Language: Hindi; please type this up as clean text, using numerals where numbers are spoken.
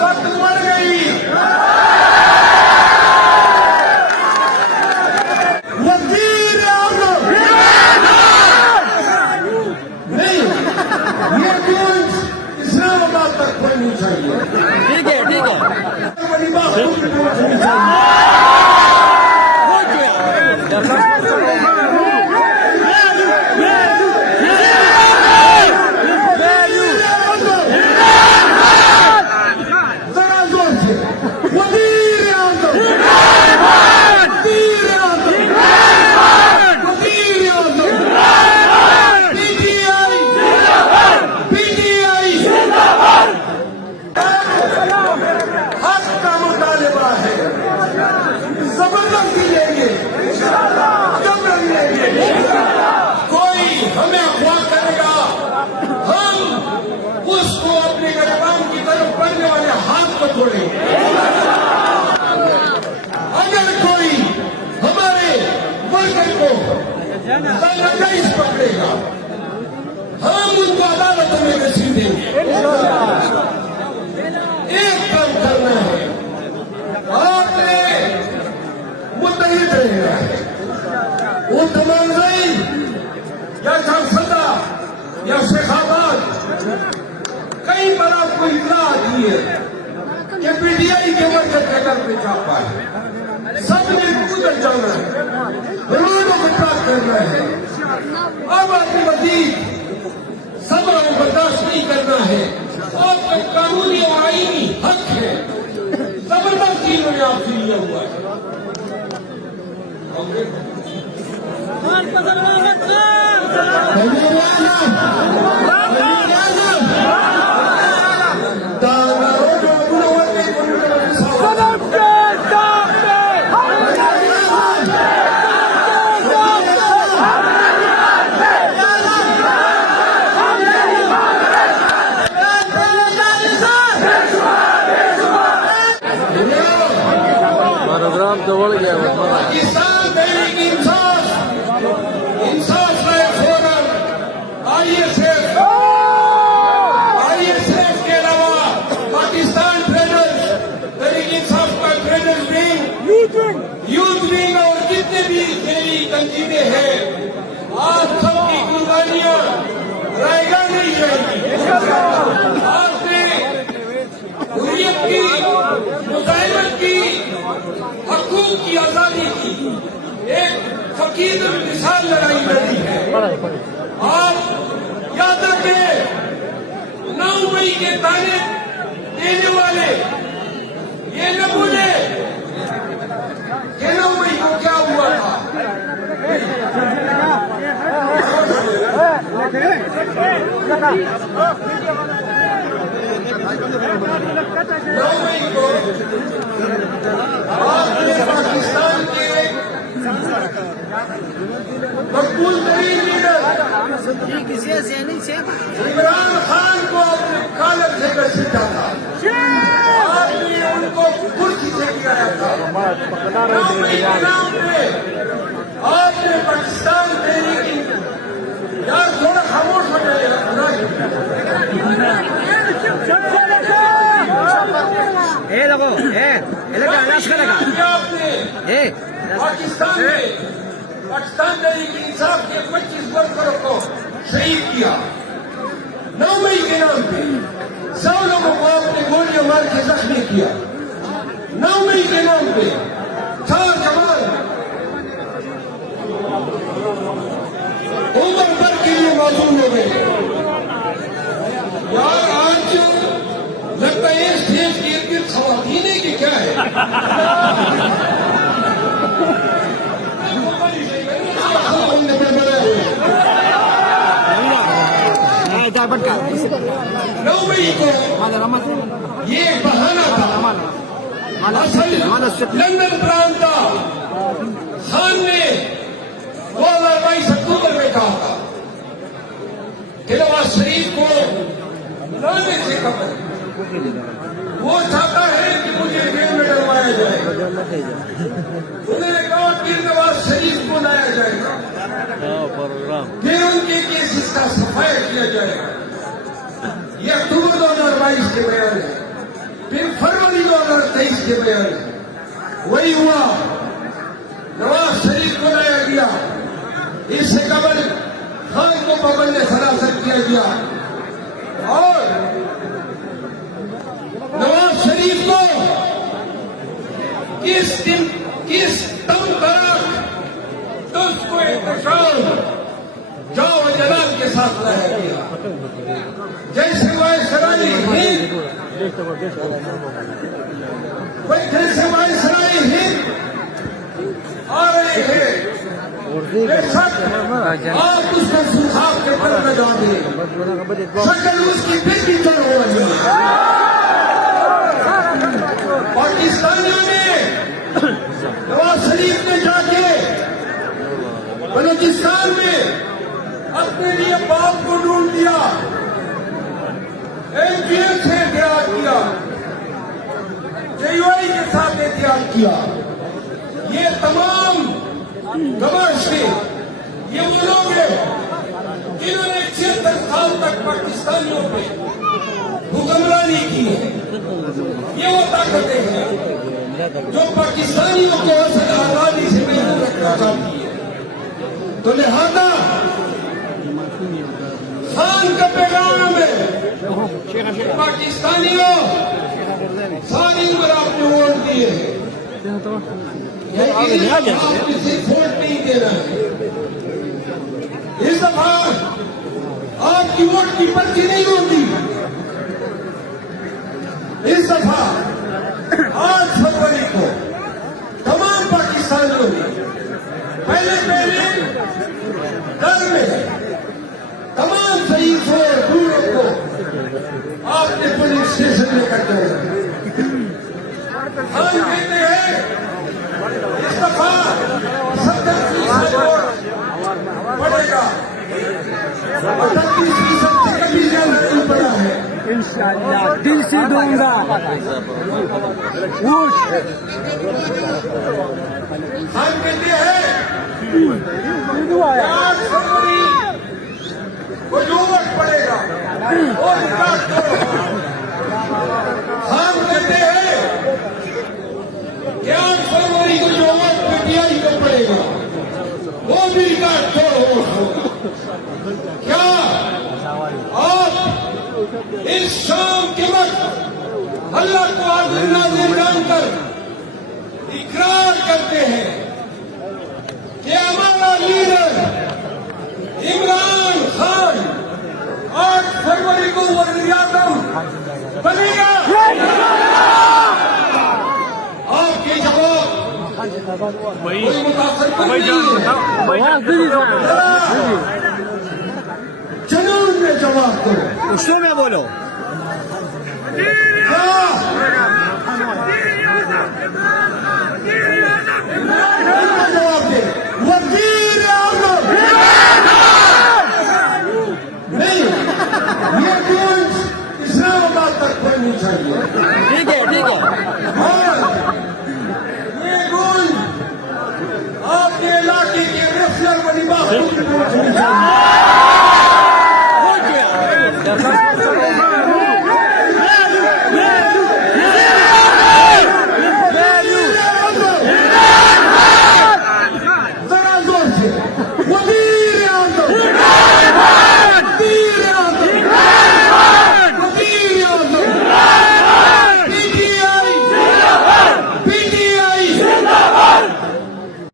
वक्त बढ़ गई। वजीर आज़म नहीं, ये न्यूज इस्लामाबाद तक पहुंचनी चाहिए। ठीक है बड़ी बात होनी चाहिए। अगर कोई हमारे वर्कर को नाजायज पकड़ेगा, हम उनको अदालतों में घसीटेंगे। एक काम करना है, आपने मुत्तहिद रहना है। वो तमाम या सांसदा या शेखाबाद कई बार आपको इतला आती है कि पीटीआई के वर्कर के घर पे छापा है, सबने उधर जाना है, रोडों को ट्रैक करना है। अब आपकी मजीद सब्र और बर्दाश्त नहीं करना है। आपका कानूनी और आईनी हक है, जबरदस्ती इन्होंने आपसे लिया हुआ है। पाकिस्तान तहरीक इंसाफ फोरम आईएसएफ के अलावा पाकिस्तान ट्रेडर्स तहरीक इंसाफ का ट्रेडर्स विंग, यूथ विंग और जितने भी खेली तंजीमें हैं, आप सबकी कुर्बानियां रायगा नहीं जाएंगी। आपने हुर्रियत की, मुजाहिमत की, हकूक की, आजादी की एक फकीर मिसाल लड़ाई लड़ी है। आप याद रखें, 9 मई के तारीख देने वाले ये न भूले कि 9 मई को क्या हुआ था। 9 मई को आपने पाकिस्तान के मकबूल तरीन लीडर इमरान खान को अपने कालर से घसीटा था। आपने उनको कुर्सी से गिराया था। 9 मई के नाम पे आपने पाकिस्तान तहरीक यार थोड़ा खामोश हो जाएगा। पाकिस्तान तहरीक इंसाफ के 25 वर्करों को शहीद किया 9 मई के नाम पे। 100 लोगों को आपने गोलियां मार के जख्मी किया 9 मई के नाम पे। 4 जवान उम्र भर के लिए मासूम हो गए। यार आज लगता है स्टेज के इर्द गिर्द खवातीन है कि क्या है? हमने बनाया हुआ 9 मई को ये बहाना था। असल लंदन प्रांत खान ने 2022 अक्टूबर में कहा था कि नवाज शरीफ को लाने से खबर वो चाहता है कि मुझे जेल में डलवाया जाए। उन्होंने कहा कि नवाज शरीफ को लाया जाएगा, फिर उनके केसेस का सफाया किया जाएगा। ये अक्टूबर 2022 के बयान है। फिर फरवरी 2023 के बयान वही हुआ, नवाज शरीफ को लाया गया, इससे कबल खान को पाबंद सरासर किया गया और नवाज शरीफ को किस दम तक तो उसको इंतशार जाओ जलाल के साथ लाया गया। जैसे वायसराय हिंद आ रहे हैं, बेशक आप उसको सुधार के पर में डालिए, शक्ल उसकी फिर भी चल हो रही है। पाकिस्तानियों ने नवाज शरीफ ने जाके बलूचिस्तान में अपने लिए बाप को ढूंढ दिया, एनपीएल से एहतियात किया, जेयूआई के साथ एहतियात किया। ये तमाम गवाशे ये वो लोग हैं जिन्होंने 76 साल तक पाकिस्तानियों पे हुक्मरानी की है। ये वो ताकतें हैं जो पाकिस्तानियों को असल आजादी से महसूस रखना चाहती है। तो लिहाजा खान का पैगाम है पाकिस्तानियों, सारी उम्र आपने वोट दिए हैं, लेकिन आप किसी वोट नहीं देना है। इस दफा आपकी वोट की पर्ची नहीं होती। इस दफा 8 फरवरी को तमाम पाकिस्तानियों ने पहले घर में तमाम शहीदों और दूरों को आपने पुलिस स्टेशन में कर दिया। हम कहते हैं इस दफा 70% वोट पड़ेगा, 38% से कभी ज्यादा नहीं पड़ा है। इंशाअल्लाह दिल से दूंगा वोट। हम कहते हैं 8 फरवरी को जो वोट पड़ेगा वो रिकॉर्ड करो। हम कहते हैं कि 8 फरवरी को जो वोट पीटीआई को पड़ेगा वो भी रिकॉर्ड करो। क्या आप इस शाम के वक्त अल्लाह को हाजिर नाज़िर जानकर इकरार करते हैं कि हमारा लीडर इमरान खान 8 फरवरी को वज़ीर-ए-आज़म बनेगा? आपके जवाब कोई मुतासर नहीं है, जुनून में जवाब दो। उसको मैं बोलो जवाब दे, वज़ीर-ए-आज़म नहीं, ये गूंज इस्लामाबाद तक पहुंचनी चाहिए। ठीक है और ये गूंज आपके इलाके के रेफलर बनी बात पहुंचनी चाहिए।